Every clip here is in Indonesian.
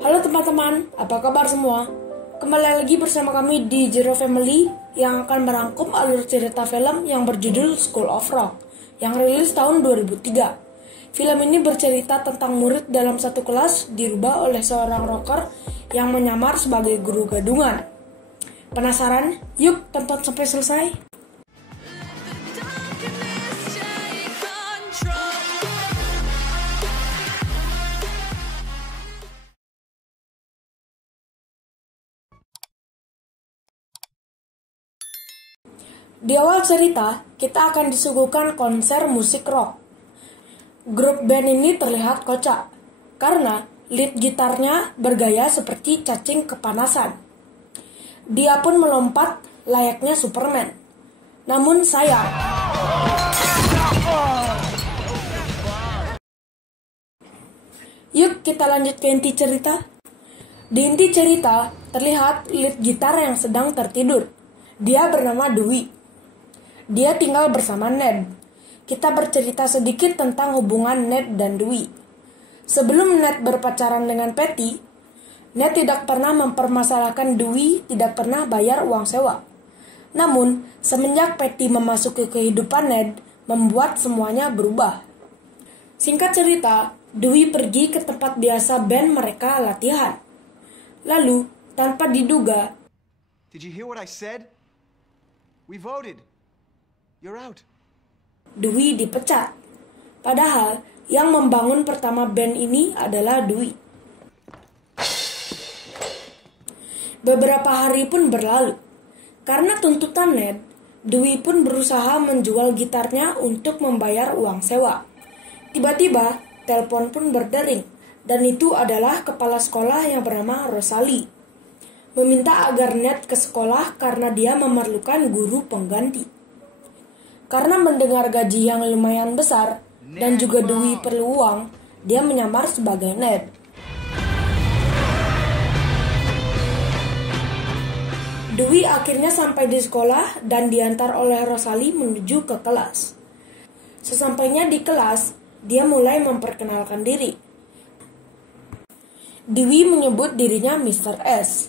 Halo teman-teman, apa kabar semua? Kembali lagi bersama kami di Zero Family yang akan merangkum alur cerita film yang berjudul School of Rock yang rilis tahun 2003. Film ini bercerita tentang murid dalam satu kelas dirubah oleh seorang rocker yang menyamar sebagai guru gadungan. Penasaran? Yuk tonton sampai selesai. Di awal cerita, kita akan disuguhkan konser musik rock. Grup band ini terlihat kocak, karena lead gitarnya bergaya seperti cacing kepanasan. Dia pun melompat layaknya Superman. Namun sayang, yuk kita lanjut ke inti cerita. Di inti cerita, terlihat lead gitar yang sedang tertidur. Dia bernama Dewey. Dia tinggal bersama Ned. Kita bercerita sedikit tentang hubungan Ned dan Dewey. Sebelum Ned berpacaran dengan Patty, Ned tidak pernah mempermasalahkan Dewey tidak pernah bayar uang sewa. Namun, semenjak Patty memasuki kehidupan Ned, membuat semuanya berubah. Singkat cerita, Dewey pergi ke tempat biasa band mereka latihan. Lalu, tanpa diduga, Did you hear what I said? We voted. You're out. Dewey dipecat. Padahal yang membangun pertama band ini adalah Dewey. Beberapa hari pun berlalu. Karena tuntutan Ned, Dewey pun berusaha menjual gitarnya untuk membayar uang sewa. Tiba-tiba, telepon pun berdering, dan itu adalah kepala sekolah yang bernama Rosalie. Meminta agar Ned ke sekolah karena dia memerlukan guru pengganti. Karena mendengar gaji yang lumayan besar dan juga Dewey perlu uang, dia menyamar sebagai Ned. Dewey akhirnya sampai di sekolah dan diantar oleh Rosalie menuju ke kelas. Sesampainya di kelas, dia mulai memperkenalkan diri. Dewey menyebut dirinya Mr. S.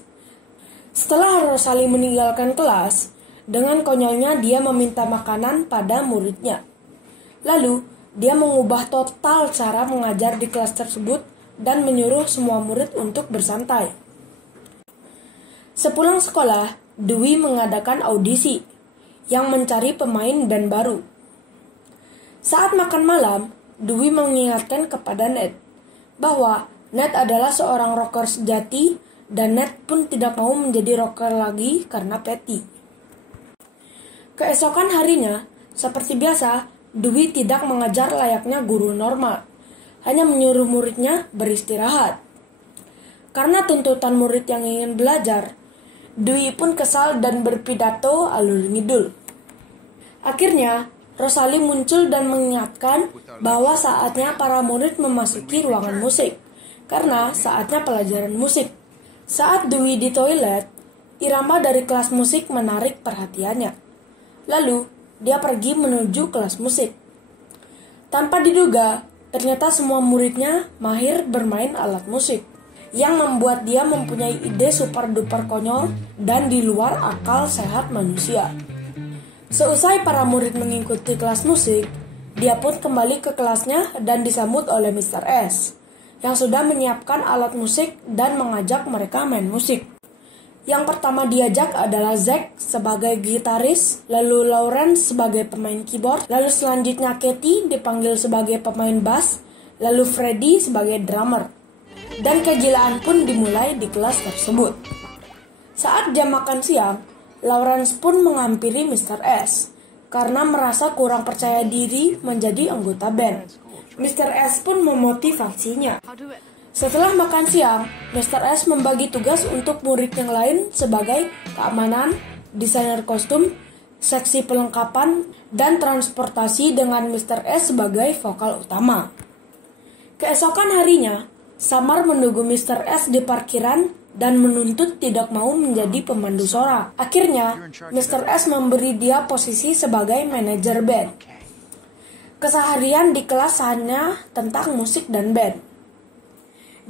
Setelah Rosalie meninggalkan kelas, dengan konyolnya dia meminta makanan pada muridnya. Lalu, dia mengubah total cara mengajar di kelas tersebut dan menyuruh semua murid untuk bersantai. Sepulang sekolah, Dewey mengadakan audisi yang mencari pemain band baru. Saat makan malam, Dewey mengingatkan kepada Ned bahwa Ned adalah seorang rocker sejati dan Ned pun tidak mau menjadi rocker lagi karena Patty. Keesokan harinya, seperti biasa, Dewey tidak mengajar layaknya guru normal, hanya menyuruh muridnya beristirahat. Karena tuntutan murid yang ingin belajar, Dewey pun kesal dan berpidato alur ngidul. Akhirnya, Rosalie muncul dan mengingatkan bahwa saatnya para murid memasuki ruangan musik, karena saatnya pelajaran musik. Saat Dewey di toilet, irama dari kelas musik menarik perhatiannya. Lalu, dia pergi menuju kelas musik. Tanpa diduga, ternyata semua muridnya mahir bermain alat musik, yang membuat dia mempunyai ide super duper konyol dan di luar akal sehat manusia. Seusai para murid mengikuti kelas musik, dia pun kembali ke kelasnya dan disambut oleh Mr. S, yang sudah menyiapkan alat musik dan mengajak mereka main musik. Yang pertama diajak adalah Zack sebagai gitaris, lalu Lawrence sebagai pemain keyboard, lalu selanjutnya Katie dipanggil sebagai pemain bass, lalu Freddie sebagai drummer. Dan kegilaan pun dimulai di kelas tersebut. Saat jam makan siang, Lawrence pun menghampiri Mr. S karena merasa kurang percaya diri menjadi anggota band. Mr. S pun memotivasinya. Setelah makan siang, Mr. S membagi tugas untuk murid yang lain sebagai keamanan, desainer kostum, seksi pelengkapan, dan transportasi dengan Mr. S sebagai vokal utama. Keesokan harinya, Summer menunggu Mr. S di parkiran dan menuntut tidak mau menjadi pemandu sorak. Akhirnya, Mr. S memberi dia posisi sebagai manajer band. Keseharian di kelas hanya tentang musik dan band.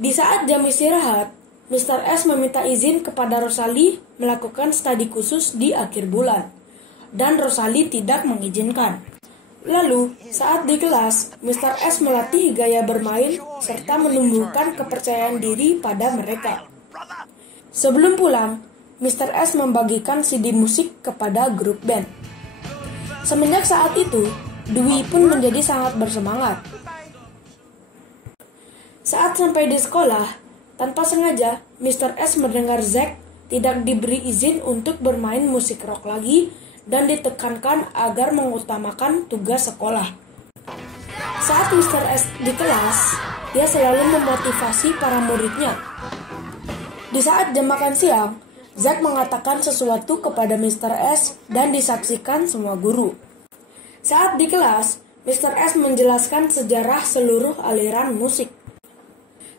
Di saat jam istirahat, Mr. S meminta izin kepada Rosalie melakukan studi khusus di akhir bulan, dan Rosalie tidak mengizinkan. Lalu, saat di kelas, Mr. S melatih gaya bermain serta menumbuhkan kepercayaan diri pada mereka. Sebelum pulang, Mr. S membagikan CD musik kepada grup band. Semenjak saat itu, Dewey pun menjadi sangat bersemangat. Saat sampai di sekolah, tanpa sengaja, Mr. S mendengar Zack tidak diberi izin untuk bermain musik rock lagi dan ditekankan agar mengutamakan tugas sekolah. Saat Mr. S di kelas, dia selalu memotivasi para muridnya. Di saat jam makan siang, Zack mengatakan sesuatu kepada Mr. S dan disaksikan semua guru. Saat di kelas, Mr. S menjelaskan sejarah seluruh aliran musik.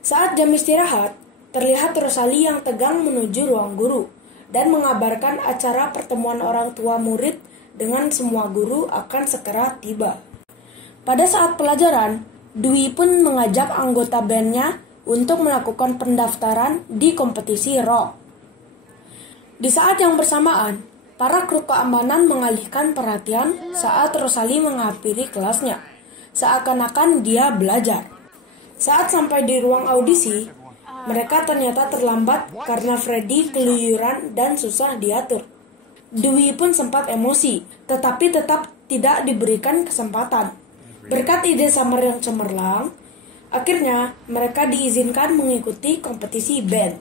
Saat jam istirahat, terlihat Rosalie yang tegang menuju ruang guru dan mengabarkan acara pertemuan orang tua murid dengan semua guru akan segera tiba. Pada saat pelajaran, Dewey pun mengajak anggota bandnya untuk melakukan pendaftaran di kompetisi rock. Di saat yang bersamaan, para kru keamanan mengalihkan perhatian saat Rosalie menghampiri kelasnya, seakan-akan dia belajar. Saat sampai di ruang audisi, mereka ternyata terlambat karena Freddy keluyuran dan susah diatur. Dewey pun sempat emosi, tetapi tetap tidak diberikan kesempatan. Berkat ide samar yang cemerlang, akhirnya mereka diizinkan mengikuti kompetisi band.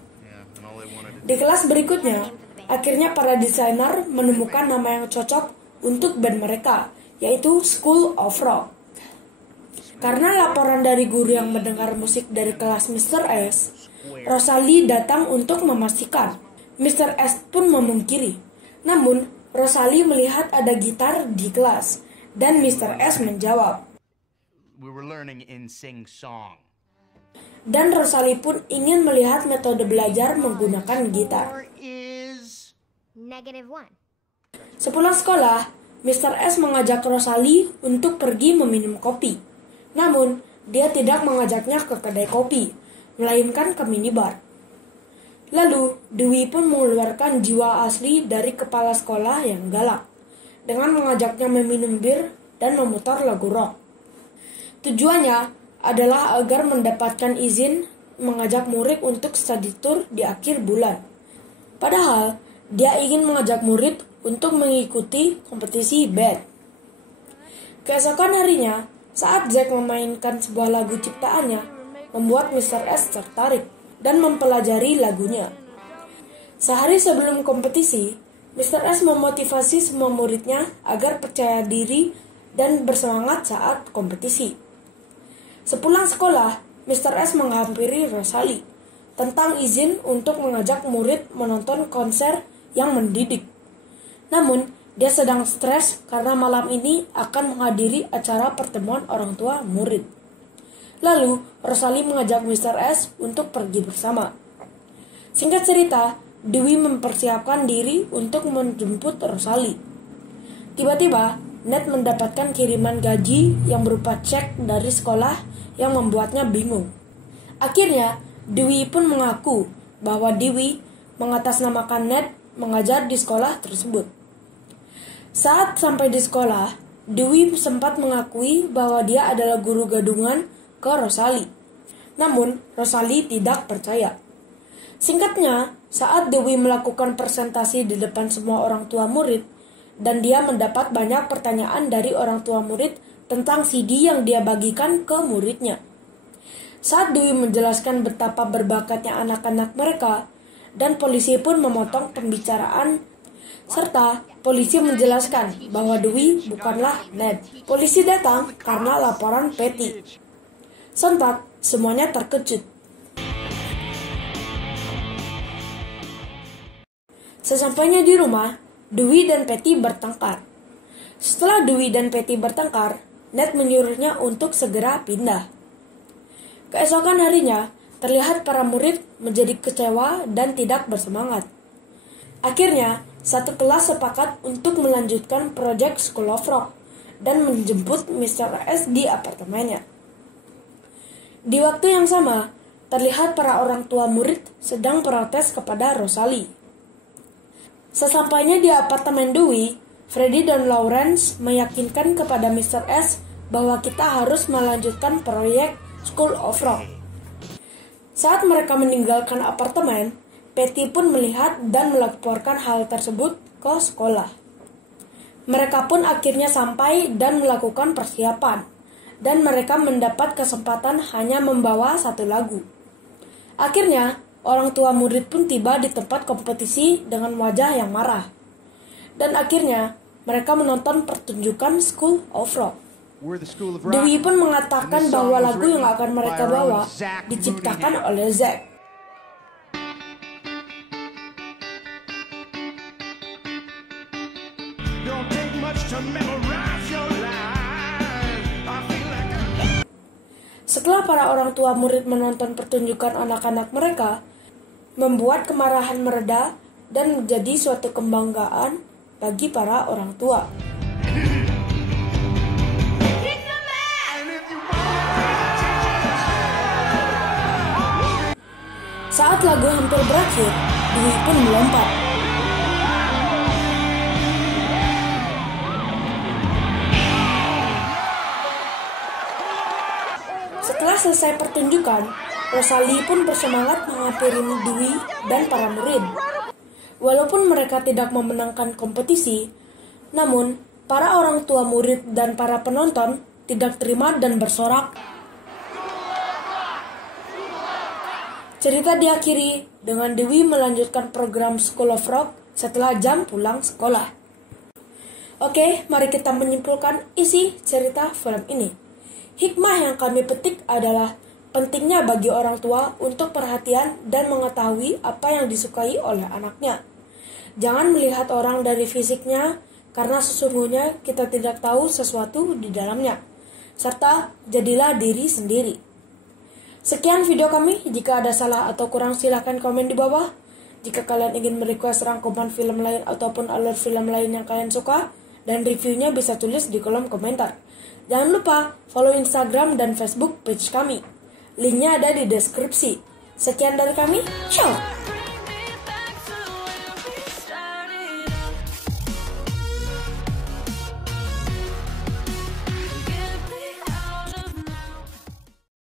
Di kelas berikutnya, akhirnya para desainer menemukan nama yang cocok untuk band mereka, yaitu School of Rock. Karena laporan dari guru yang mendengar musik dari kelas Mr. S, Rosalie datang untuk memastikan. Mr. S pun memungkiri. Namun, Rosalie melihat ada gitar di kelas, dan Mr. S menjawab. We were learning in sing song. Dan Rosalie pun ingin melihat metode belajar menggunakan gitar. -1. Sepulang sekolah, Mr. S mengajak Rosalie untuk pergi meminum kopi. Namun, dia tidak mengajaknya ke kedai kopi, melainkan ke minibar. Lalu, Dewey pun mengeluarkan jiwa asli dari kepala sekolah yang galak, dengan mengajaknya meminum bir dan memutar lagu rock. Tujuannya adalah agar mendapatkan izin mengajak murid untuk study tour di akhir bulan. Padahal, dia ingin mengajak murid untuk mengikuti kompetisi band. Keesokan harinya, saat Zack memainkan sebuah lagu ciptaannya, membuat Mr. S tertarik dan mempelajari lagunya. Sehari sebelum kompetisi, Mr. S memotivasi semua muridnya agar percaya diri dan bersemangat saat kompetisi. Sepulang sekolah, Mr. S menghampiri Rosalie tentang izin untuk mengajak murid menonton konser yang mendidik. Namun, dia sedang stres karena malam ini akan menghadiri acara pertemuan orang tua murid. Lalu, Rosalie mengajak Mr. S untuk pergi bersama. Singkat cerita, Dewey mempersiapkan diri untuk menjemput Rosalie. Tiba-tiba, Ned mendapatkan kiriman gaji yang berupa cek dari sekolah yang membuatnya bingung. Akhirnya, Dewey pun mengaku bahwa Dewey mengatasnamakan Ned mengajar di sekolah tersebut. Saat sampai di sekolah, Dewey sempat mengakui bahwa dia adalah guru gadungan ke Rosalie. Namun, Rosalie tidak percaya. Singkatnya, saat Dewey melakukan presentasi di depan semua orang tua murid, dan dia mendapat banyak pertanyaan dari orang tua murid tentang CD yang dia bagikan ke muridnya. Saat Dewey menjelaskan betapa berbakatnya anak-anak mereka, dan polisi pun memotong pembicaraan, serta polisi menjelaskan bahwa Dewey bukanlah Ned. Polisi datang karena laporan Patty. Sontak, semuanya terkejut. Sesampainya di rumah, Dewey dan Patty bertengkar. Setelah Dewey dan Patty bertengkar, Ned menyuruhnya untuk segera pindah. Keesokan harinya, terlihat para murid menjadi kecewa dan tidak bersemangat. Akhirnya, satu kelas sepakat untuk melanjutkan proyek School of Rock dan menjemput Mr. S di apartemennya. Di waktu yang sama, terlihat para orang tua murid sedang protes kepada Rosalie. Sesampainya di apartemen Dewey, Freddy dan Lawrence meyakinkan kepada Mr. S bahwa kita harus melanjutkan proyek School of Rock. Saat mereka meninggalkan apartemen, Patty pun melihat dan melaporkan hal tersebut ke sekolah. Mereka pun akhirnya sampai dan melakukan persiapan, dan mereka mendapat kesempatan hanya membawa satu lagu. Akhirnya, orang tua murid pun tiba di tempat kompetisi dengan wajah yang marah. Dan akhirnya, mereka menonton pertunjukan School of Rock. Dewey pun mengatakan bahwa lagu yang akan mereka bawa diciptakan oleh Zack. Setelah para orang tua murid menonton pertunjukan anak-anak mereka, membuat kemarahan mereda dan menjadi suatu kebanggaan bagi para orang tua. Saat lagu hampir berakhir, Dewey pun melompat. Setelah selesai pertunjukan, Rosalie pun bersemangat menghampiri Dewey dan para murid. Walaupun mereka tidak memenangkan kompetisi, namun para orang tua murid dan para penonton tidak terima dan bersorak. Cerita diakhiri dengan Dewey melanjutkan program School of Rock setelah jam pulang sekolah. Oke, mari kita menyimpulkan isi cerita film ini. Hikmah yang kami petik adalah pentingnya bagi orang tua untuk perhatian dan mengetahui apa yang disukai oleh anaknya. Jangan melihat orang dari fisiknya, karena sesungguhnya kita tidak tahu sesuatu di dalamnya. Serta jadilah diri sendiri. Sekian video kami, jika ada salah atau kurang silahkan komen di bawah. Jika kalian ingin merequest rangkuman film lain ataupun alur film lain yang kalian suka, dan reviewnya bisa tulis di kolom komentar. Jangan lupa follow Instagram dan Facebook page kami. Linknya ada di deskripsi. Sekian dari kami, ciao!